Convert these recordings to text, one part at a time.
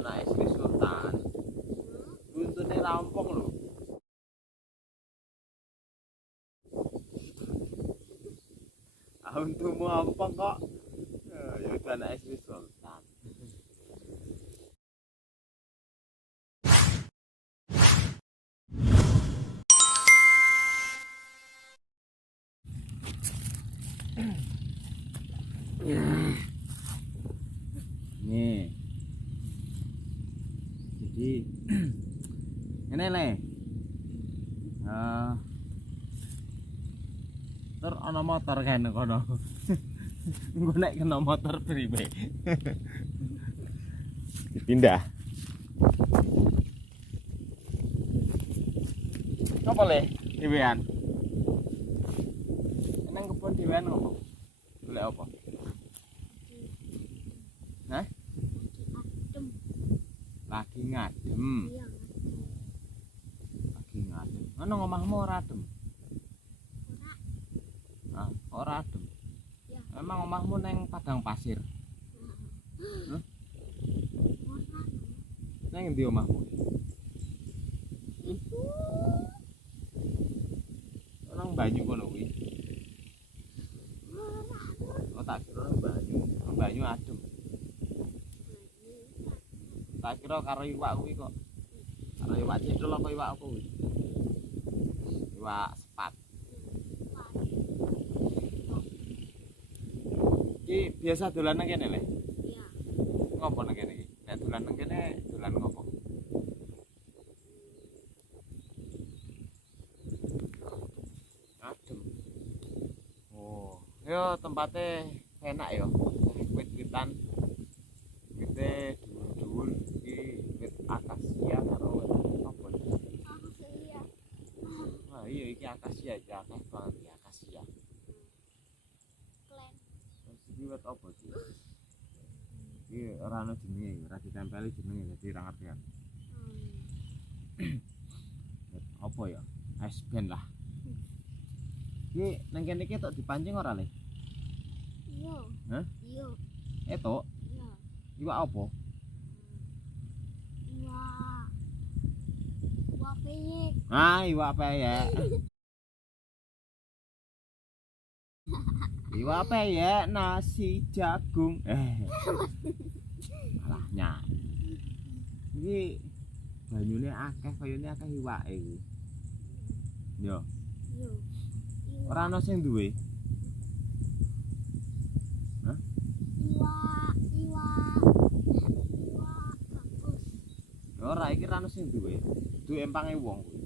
anak Sri Sultan. Untune rampung lho. Untumu ampung kok. Ya itu anak Sri Sultan. Nih. Jadi ini le. Ter ana motor kene kono. Engko nek kena motor priwe. Dipindah. Apa le? Dhewean. Nang kebon dhewean opo? Golek apa? Hah? Lagi ngadem. Iya. Lagi ngadem. Ana omahmu ora adem? Ora. Ora adem. Ya. Emang omahmu neng padang pasir. Hah? Ora. Neng endi omahmu? Iku. Nang banyu kono kuwi. Ora. Oh tak kira nang banyu. Nang banyu adem. Tak kira karo iwak kuwi kok. Karo iwak cendol apa iwak apa kuwi? Iwak sepat. Iki biasa dolan nang kene le. Iya. Ngopo nang kene iki? Nek dolan nang kene dolan ngopo? Adem. Oh, yo tempatnya enak yo. Wit-witan. Wite dhuwur-dhuwur iki wit akasia karo wit apa iki? Aku iya. Ah iya iki akasia iki akeh banget iki akasia. Klen. Terus iki wit apa iki? Iki ora ono jenenge, ora ditempeli jenenge dadi ora ngerti kan. Wit apa ya? Esben lah. Iki nang kene iki tok dipancing ora le? Iya. Hah? Iya. Etok Iya. iwak apa? Wah. Wah peyek. Ah, iwak peyek. Iwak peyek nasi jagung. Malah nyanyi. Iki banyune akeh kayane akeh iwake iki. Yo, Iya. ora ana sing duwe. Hah? Iwak. Iwak. Iwak bagus. Ora iki ora ana sing duwe. Duwe empange wong kuwi.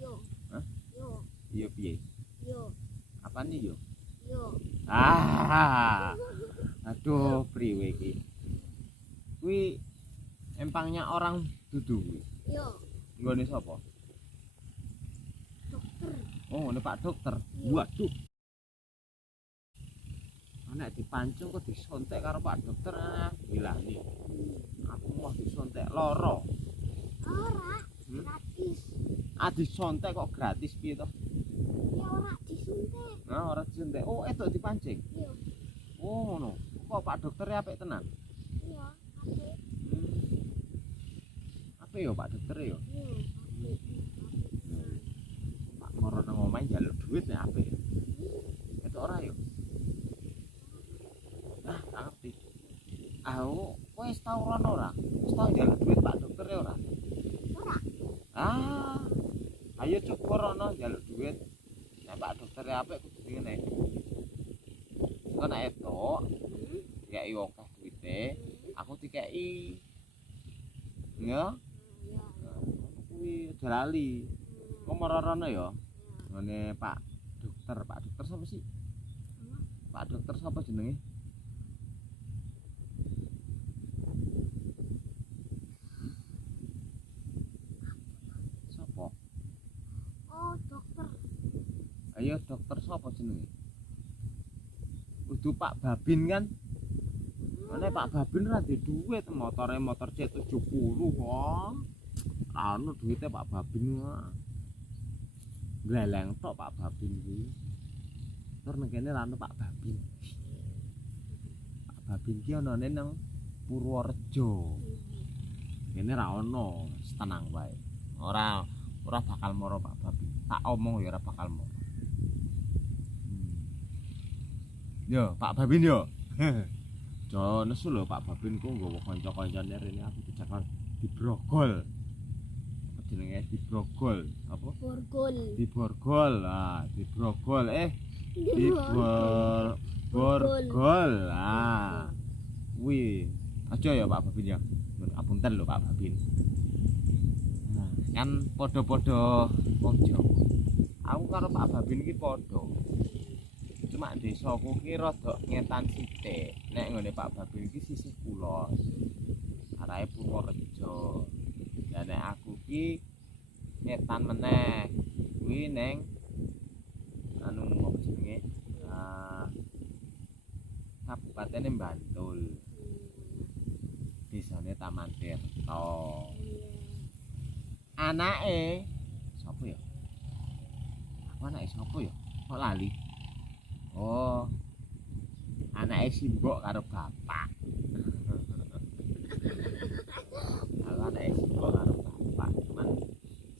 Yo. Hah? Yo. Iya piye? Yo. Apane yo? Yo. Ah. Aduh, priwe iki? Kuwi empangnya orang dudu kuwi. Yo. Nggone sapa? Dokter. Oh, ngene Pak Dokter. Waduh. Nek dipancung kok disontek karo Pak Dokter, gila nih. Aku mau disontek loro. Ora. Gratis. Ah disontek kok gratis piye to? Ya ora disuntik. Nah, ora disontek. Oh, etok dipancing. Iya. Oh, ngono. Kok Pak Dokter apik tenan? Iya. Apik. Apik yo Pak Dokter yo. Iya. Apik. Pak moro nang omahe njaluk duit nek apik. Etok ora yo. Nah, tak ngerti. Aku wis tau rono ora? Wis tau njaluk duit Pak Dokter ya ora? Ora. Ah. Ayo cukur rono njaluk duit. Nek Pak Dokter apik kudu ngene. Kok nek etok dikeki akeh duite, aku dikeki. Ya, Iya. kuwi aja lali. Kok moro rono ya? Ngene Pak Dokter, Pak Dokter sapa sih? Pak Dokter sapa jenenge? Sapa? Oh, dokter. Ayo dokter sapa jenenge? Kudu Pak Babin kan? Nek Pak Babin ora duwe duit, motore motor C70 kok. Anu duite Pak Babin kok. Gleleng tok Pak Babin kuwi. Tur nang kene ra ono Pak Babin. Pak Babin ki onone nang Purworejo. Kene ra ono, tenang wae. Ora bakal moro Pak Babin. Tak omong ya ora bakal moro. Yo, Pak Babin yo. Jo nesu lho Pak Babin ku nggawa kanca-kancane rene aku dicekel dibrogol. Apa jenenge dibrogol? Apa? Borgol. Diborgol. Ah, dibrogol Borgol. borgol. Ah. Wih, aja ya Pak Babin ya. Apunten lho Pak Babin. Nah, kan podo-podo wong Jawa. Aku karo Pak Babin iki podo. Cuma desaku ki rada ngetan sithik. Nek nggone Pak Babin iki sisih kulon. Arahe Purworejo. Lah nek aku ki ngetan meneh. Kuwi ning anu apa jenenge? Kabupatene Bantul. Desane Taman Tirta. Anake sapa ya? Aku anake sapa ya? Kok lali? Oh. Anake Simbok karo bapak. Aku anake Simbok karo bapak. Cuman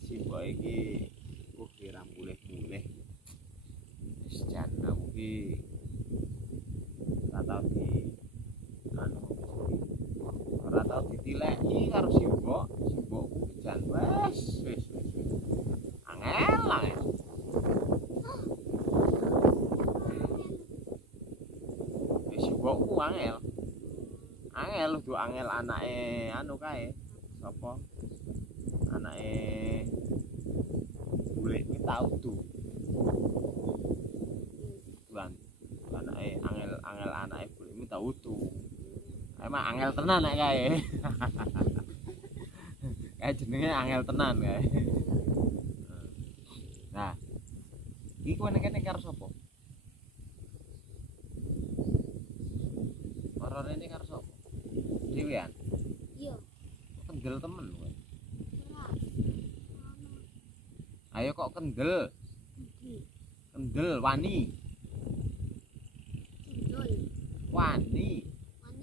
Simbok iki kok kira mulih-mulih. Wis jan aku ki ora tau di anu ora tau ditileki karo Simbok. Simbokku jan wis. Angel. Simbokku angel. Angel lho angel anake anu kae. Sapa? Anake Bulik kuwi tau tuh. Tuan anake angel anake Bulik kuwi tau tuh. Emang angel tenan nek kae. Kae jenenge angel tenan kae. Nah, iki kowe nek kene karo sapa? Ora rene karo sapa? Dhewean. Iya. Kendel temen kowe. Ora. Ayo kok kendel. Iki. Kendel wani. Cendol. Wani.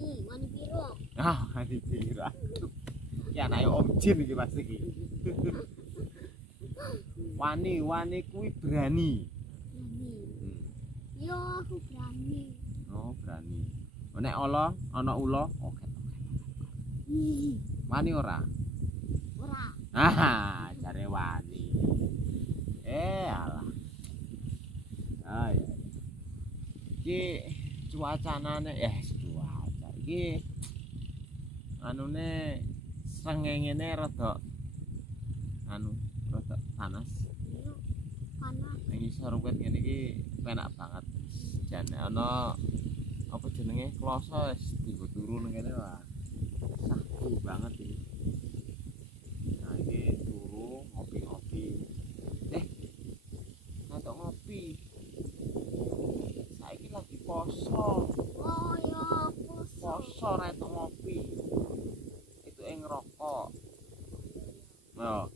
Wani biru. Ah, wani pira. Ya anake Om Jin iki Mas iki. Wani kuwi berani. Berani. Yo, aku berani. Oh, berani. Nek ala ana ula, oke. Wani ora? Ora. Ah, jare wani. Alah. Ah ya. Iki cuacanane cuaca. Iki anune srengengene rada rada panas. Iya. Panas. Ning isor wit ngene iki penak banget. Jan ana apa jenenge kloso wis dienggo turu ning kene wah. Saktu banget iki. Nah, iki turu ngopi-ngopi. Entuk ngopi. Saiki lagi poso. Oh ya, Poso ra entuk ngopi. Itu ngerokok. Nah,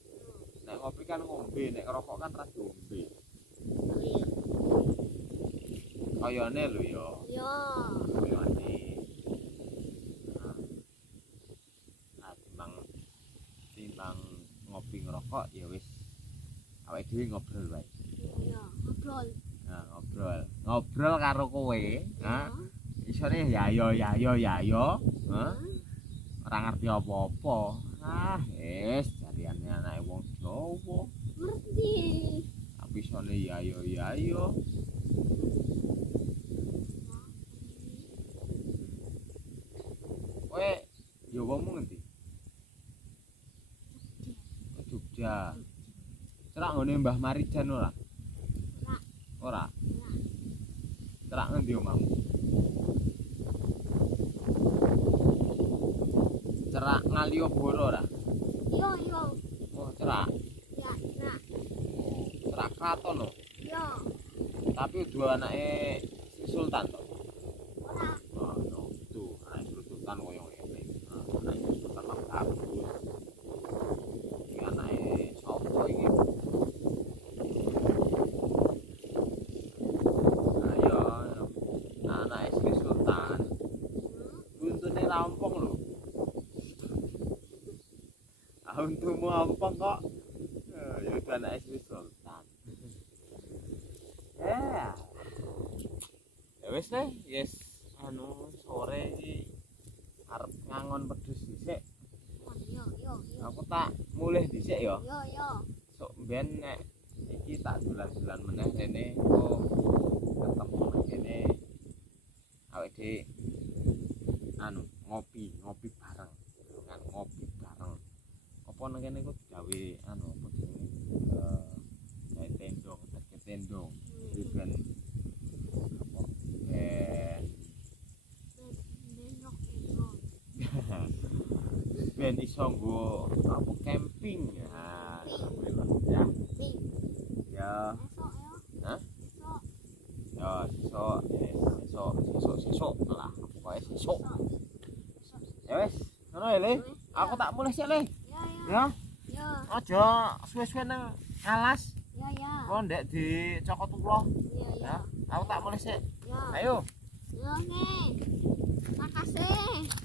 nek ngopi kan ngombe, nek ngerokok kan ra diombe. Kayane lho ya. Ya. Kayane. Nah, timbang ngopi ngerokok ya wis awake dhewe ngobrol wae. Ya, ngobrol. Nah, ngobrol karo kowe, ha. Isone ya, ha. Ora ngerti apa-apa. Ah, wis jariane anake wong Jawa. Ngerti. Tapi isone ya. Kowe yo wongmu ngendi? Jogja. Cerak ngene Mbah Marijan ora? Ora. Cerak ngendi omahmu? Cerak Ngalioboro ora? Yo. Oh, cerak. Ya, cerak. Cerak Kraton lho. Yo. Tapi dua anake Sultan to. Ora. Oh, no. Tuh, anake Sultan koyo ngene. Anake Sultan bagus. Iki anake sapa iki? Ayo. Anake Sri Sultan. Buntune rampung lho. untukmu apa kok? Ya udah anak istri Sultan. Ya wis deh, yes anu sore iki arep ngangon pedhes dhisik. Yo yo yo. Aku tak mulih dhisik ya. Yo yo. Sok ben nek iki tak dolan-dolan meneh rene kok ketemu nang kene awake dhewe anu ngopi bareng kan ngopi bareng apa nang kene kok gawe anu apa jenenge gawe tendong terkait tendong iki ben apa ben iso nggo apa camping ya ya Nih, ya esok ya. hah Esok. ya sesuk lah pokoke sesuk Esok. ya wis ngono ya Le aku tak mulih sik Le Ya ya. ya Ya aja suwe-suwe nang alas ya ya. kok ndek dicokot ulo Ya ya. ya aku tak mulih sik Ya. ayo Ya nih. Makasih.